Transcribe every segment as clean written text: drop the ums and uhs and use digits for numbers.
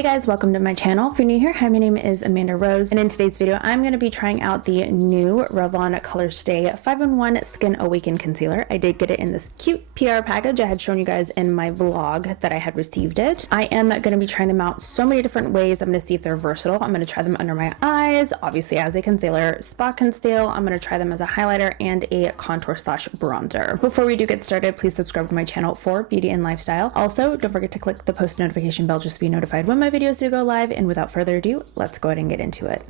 Hey guys, welcome to my channel. If you're new here, hi, my name is Amanda Rose, and in today's video, I'm going to be trying out the new Revlon Colorstay 5-in-1 Skin Awaken Concealer. I did get it in this cute PR package. I had shown you guys in my vlog that I had received it. I am going to be trying them out so many different ways. I'm going to see if they're versatile. I'm going to try them under my eyes, obviously as a concealer, spot conceal. I'm going to try them as a highlighter and a contour slash bronzer. Before we do get started, please subscribe to my channel for beauty and lifestyle. Also, don't forget to click the post notification bell just to be notified when my videos do go live, and without further ado, let's go ahead and get into it.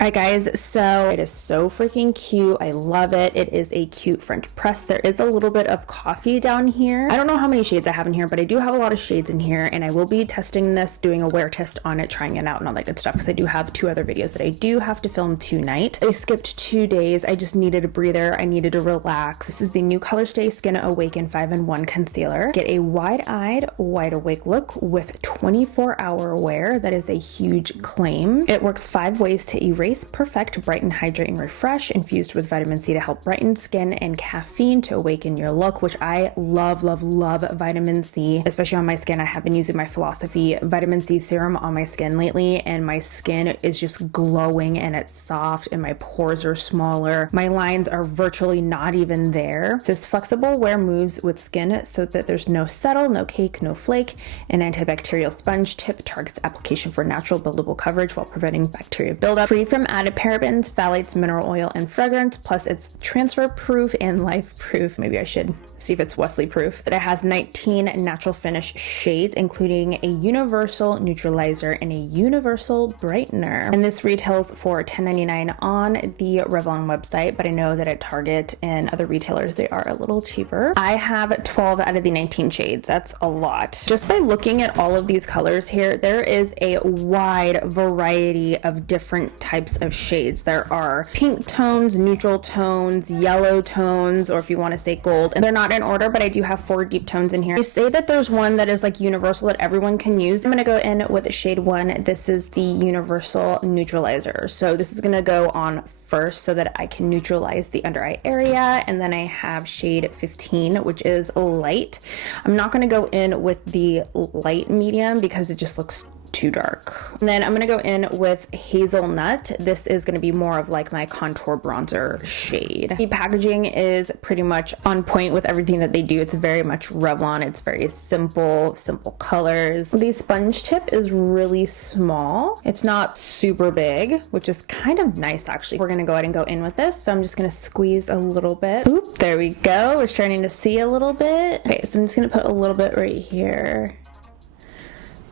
Alright guys, so it is so freaking cute. I love it. It is a cute French press. There is a little bit of coffee down here. I don't know how many shades I have in here, but I do have a lot of shades in here, and I will be testing this, doing a wear test on it, trying it out and all that good stuff, because I do have 2 other videos that I do have to film tonight. I skipped 2 days. I just needed a breather. I needed to relax. This is the new Colorstay Skin Awaken 5-in-1 Concealer. Get a wide-eyed, wide-awake look with 24-hour wear. That is a huge claim. It works 5 ways to erase, perfect, brighten, hydrate, and refresh, infused with vitamin C to help brighten skin, and caffeine to awaken your look, which I love vitamin C, especially on my skin. I have been using my Philosophy vitamin C serum on my skin lately, and my skin is just glowing, and it's soft, and my pores are smaller. My lines are virtually not even there. This flexible wear moves with skin so that there's no settle, no cake, no flake. An antibacterial sponge tip targets application for natural buildable coverage while preventing bacteria buildup. Free from added parabens, phthalates, mineral oil, and fragrance, plus it's transfer proof and life proof. Maybe I should see if it's Wesley proof. It has 19 natural finish shades, including a universal neutralizer and a universal brightener. And this retails for $10.99 on the Revlon website, but I know that at Target and other retailers they are a little cheaper. I have 12 out of the 19 shades. That's a lot. Just by looking at all of these colors here, there is a wide variety of different types of shades. There are pink tones, neutral tones, yellow tones, or if you want to say gold. And they're not in order, but I do have 4 deep tones in here. They say that there's one that is like universal that everyone can use. I'm going to go in with shade 1. This is the universal neutralizer. So this is going to go on first so that I can neutralize the under eye area. And then I have shade 15, which is light. I'm not going to go in with the light medium because it just looks too dark. And then I'm going to go in with hazelnut. This is going to be more of like my contour bronzer shade. The packaging is pretty much on point with everything that they do. It's very much Revlon. It's very simple colors. The sponge tip is really small. It's not super big, which is kind of nice actually. We're going to go ahead and go in with this. So I'm just going to squeeze a little bit. Oop, there we go. We're starting to see a little bit. Okay, so I'm just going to put a little bit right here.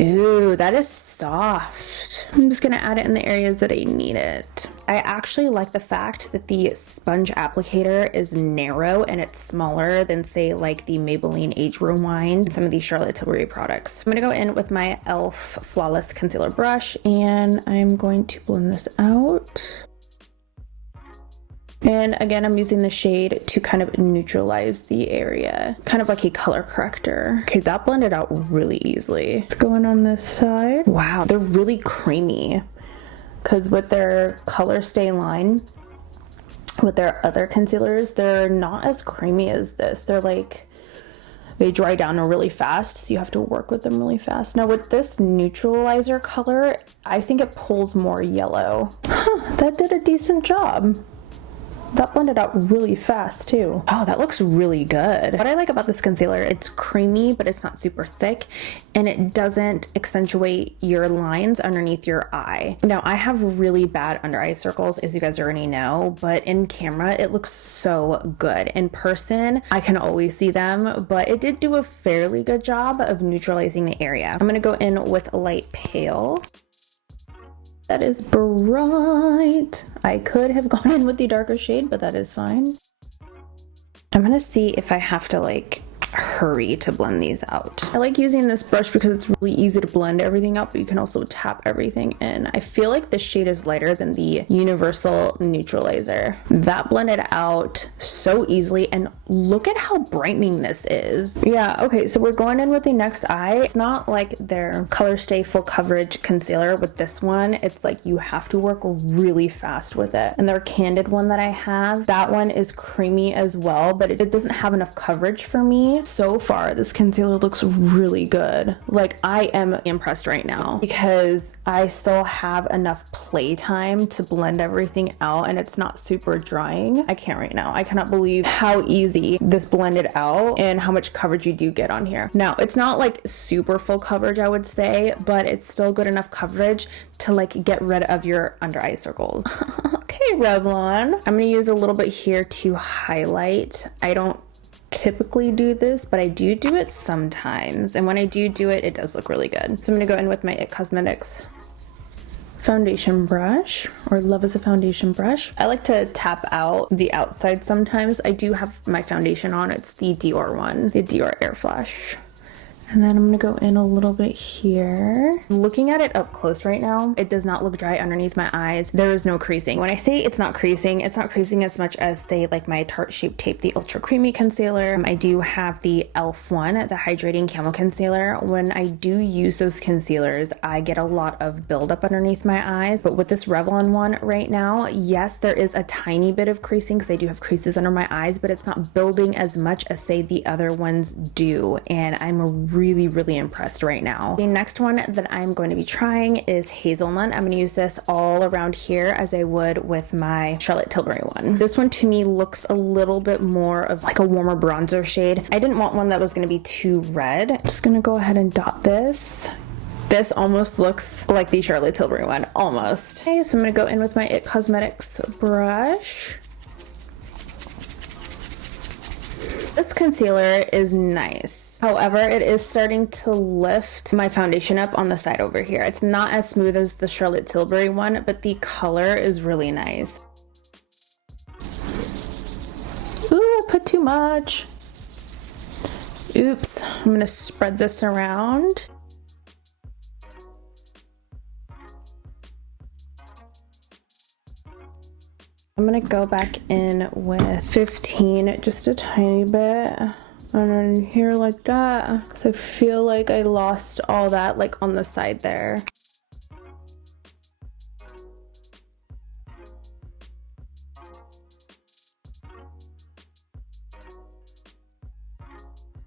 Ooh, that is soft. I'm just gonna add it in the areas that I need it. I actually like the fact that the sponge applicator is narrow and it's smaller than say like the Maybelline Age Rewind, some of these Charlotte Tilbury products. I'm gonna go in with my e.l.f. Flawless Concealer Brush, and I'm going to blend this out. And again, I'm using the shade to kind of neutralize the area, kind of like a color corrector. Okay, that blended out really easily. It's going on this side. Wow, they're really creamy, because with their Colorstay line, with their other concealers, they're not as creamy as this. They're like, they dry down really fast, so you have to work with them really fast. Now with this neutralizer color, I think it pulls more yellow. Huh, that did a decent job. That blended out really fast too. Oh, that looks really good. What I like about this concealer, it's creamy, but it's not super thick, and it doesn't accentuate your lines underneath your eye. Now, I have really bad under eye circles, as you guys already know, but in camera, it looks so good. In person, I can always see them, but it did do a fairly good job of neutralizing the area. I'm gonna go in with light pale. That is bright. I could have gone in with the darker shade, but that is fine. I'm gonna see if I have to like hurry to blend these out. I like using this brush because it's really easy to blend everything out, but you can also tap everything in. I feel like this shade is lighter than the universal neutralizer. That blended out so easily, and look at how brightening this is. Yeah, okay, so we're going in with the next eye. It's not like their Colorstay full coverage concealer. With this one, it's like you have to work really fast with it. And their Candid one that I have, that one is creamy as well, but it doesn't have enough coverage for me. So so far this concealer looks really good. Like, I am impressed right now because I still have enough playtime to blend everything out and it's not super drying. I can't right now. I cannot believe how easy this blended out and how much coverage you do get on here. Now, it's not like super full coverage, I would say, but it's still good enough coverage to like get rid of your under eye circles. Okay, Revlon. I'm gonna use a little bit here to highlight. I don't typically do this, but I do it sometimes, and when I do it, it does look really good. So I'm gonna go in with my It Cosmetics foundation brush, or Love is a foundation brush. I like to tap out the outside sometimes. I do have my foundation on. It's the Dior one, the Dior Air Flash. And then I'm gonna go in a little bit here. Looking at it up close right now, it does not look dry underneath my eyes. There is no creasing. When I say it's not creasing as much as, say, like my Tarte Shape Tape, the Ultra Creamy Concealer. I do have the e.l.f. one, the Hydrating Camo Concealer. When I do use those concealers, I get a lot of buildup underneath my eyes. But with this Revlon one right now, yes, there is a tiny bit of creasing because I do have creases under my eyes, but it's not building as much as, say, the other ones do. And I'm really impressed right now. The next one that I'm going to be trying is Hazelnut. I'm going to use this all around here as I would with my Charlotte Tilbury one. This one to me looks a little bit more of like a warmer bronzer shade. I didn't want one that was going to be too red. I'm just going to go ahead and dot this. This almost looks like the Charlotte Tilbury one, almost. Okay, so I'm going to go in with my It Cosmetics brush. This concealer is nice. However, it is starting to lift my foundation up on the side over here. It's not as smooth as the Charlotte Tilbury one, but the color is really nice. Ooh, I put too much. Oops, I'm gonna spread this around. I'm gonna go back in with 15, just a tiny bit, and then here like that, because I feel like I lost all that like on the side there.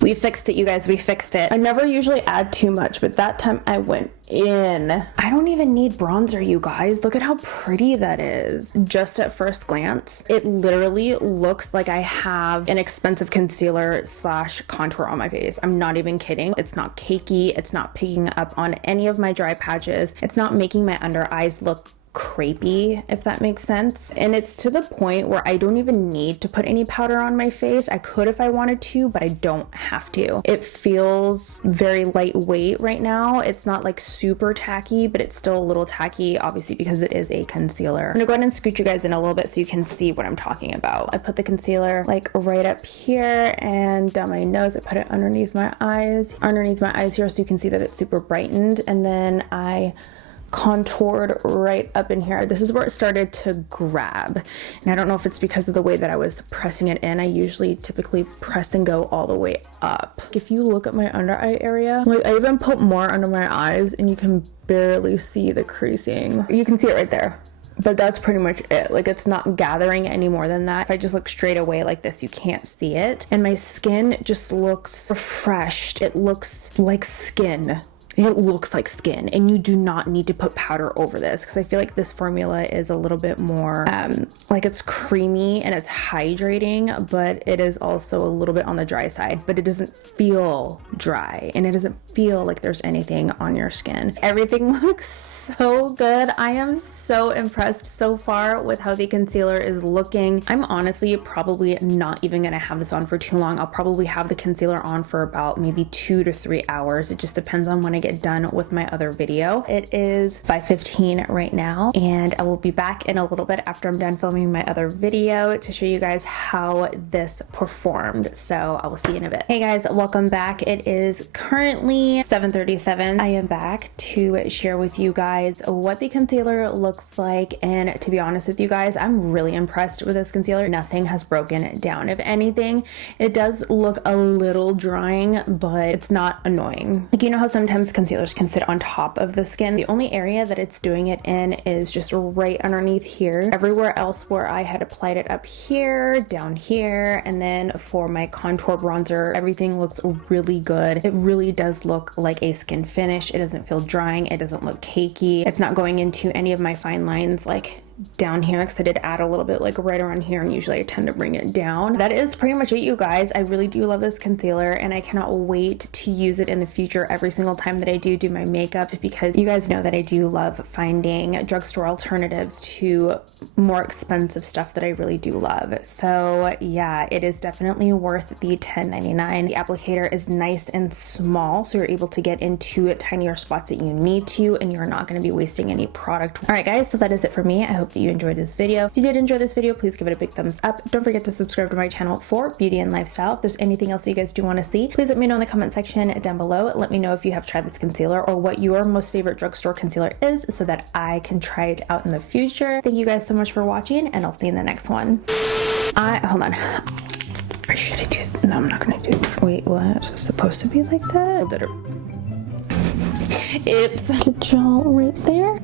We fixed it, you guys, we fixed it. I never usually add too much, but that time I went in. I don't even need bronzer, you guys. Look at how pretty that is. Just at first glance, it literally looks like I have an expensive concealer slash contour on my face. I'm not even kidding. It's not cakey. It's not picking up on any of my dry patches. It's not making my under eyes look crepey, if that makes sense. And it's to the point where I don't even need to put any powder on my face. I could if I wanted to, but I don't have to. It feels very lightweight right now. It's not like super tacky, but it's still a little tacky, obviously, because it is a concealer. I'm gonna go ahead and scoot you guys in a little bit so you can see what I'm talking about. I put the concealer like right up here and down my nose. I put it underneath my eyes here so you can see that it's super brightened. And then I contoured right up in here. This is where it started to grab, and I don't know if it's because of the way that I was pressing it in. I usually typically press and go all the way up. If you look at my under eye area, like I even put more under my eyes and you can barely see the creasing. You can see it right there, but that's pretty much it. Like, it's not gathering any more than that. If I just look straight away like this, you can't see it. And my skin just looks refreshed. It looks like skin. It looks like skin, and you do not need to put powder over this because I feel like this formula is a little bit more like it's creamy and it's hydrating, but it is also a little bit on the dry side, but it doesn't feel dry and it doesn't feel like there's anything on your skin. Everything looks so good. I am so impressed so far with how the concealer is looking. I'm honestly probably not even gonna have this on for too long. I'll probably have the concealer on for about maybe 2 to 3 hours. It just depends on when I get done with my other video. It is 5:15 right now, and I will be back in a little bit after I'm done filming my other video to show you guys how this performed. So I will see you in a bit. Hey guys, welcome back. It is currently 7:37. I am back to share with you guys what the concealer looks like, and to be honest with you guys, I'm really impressed with this concealer. Nothing has broken down. If anything, it does look a little drying, but it's not annoying. Like, you know how sometimes concealers can sit on top of the skin. The only area that it's doing it in is just right underneath here. Everywhere else where I had applied it up here, down here, and then for my contour bronzer, everything looks really good. It really does look like a skin finish. It doesn't feel drying. It doesn't look cakey. It's not going into any of my fine lines like down here, because I did add a little bit like right around here, and usually I tend to bring it down. That is pretty much it, you guys. I really do love this concealer, and I cannot wait to use it in the future every single time that I do my makeup, because you guys know that I do love finding drugstore alternatives to more expensive stuff that I really do love. So yeah, it is definitely worth the $10.99. The applicator is nice and small, so you're able to get into tinier spots that you need to, and you're not going to be wasting any product. All right, guys, so that is it for me. I hope that you enjoyed this video. If you did enjoy this video, please give it a big thumbs up. Don't forget to subscribe to my channel for beauty and lifestyle. If there's anything else that you guys do want to see, please let me know in the comment section down below. Let me know if you have tried this concealer or what your most favorite drugstore concealer is, so that I can try it out in the future. Thank you guys so much for watching, and I'll see you in the next one. Hold on. Or should I do? No, I'm not gonna do it. Wait, what? Is it supposed to be like that? Oops. Good job right there.